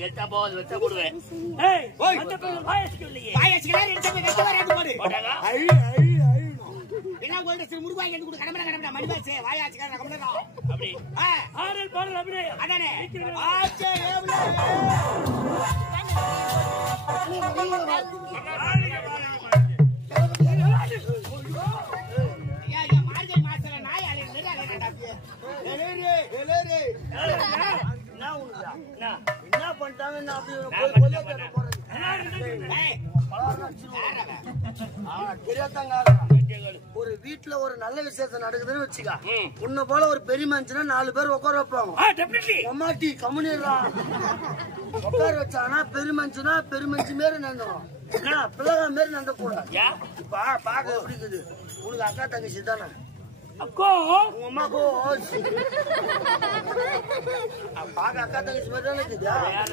கெட்டா போது வெச்ச போடுவேன். ஏய் அந்த பையன் வாயச்சிக்கலையே. வாயச்சிக்கல ரெண்டு பேர் கெட்ட வராது போடு. போடாங்க. என்ன கோல்ட் ஸ்டில் முருகாய் வந்து குடு கடமடா மணிபாசே வாயாச்சிக்கல கடமடா. அப்படி. ஆரல் பாரல் அப்படியே. அதானே. ஆச்சே ஏவ்ல. யா மார்கழி மாசல நாய் அலை நிறாடா. எலேரே. என்ன உனக்கு? என்ன பண்ணிட்டாங்க நான் அப்படியே போறேன். ஒரு வீட்டுல ஒரு நல்ல விசேஷம் நடக்குதுன்னு வச்சுக்கா, உன்ன போல ஒரு பெரிய மனுஷனா 4 பேர் உட்கார வைப்பாங்க. அம்மாட்டி கம்முனிடா உட்கார வச்சாங்கன்னா பெரிய மனுஷன் மாரி நடந்துடும். பிள்ளைங்க மாரி நடந்த கூடாது. பாக்க எப்படி இருக்குது உனக்கு? அக்கா தங்கச்சி தானே? அக்கோ உங்க அம்மாக்கோ பாக்க அக்கா தங்கச்சி மாதிரி தானே இருக்குதா?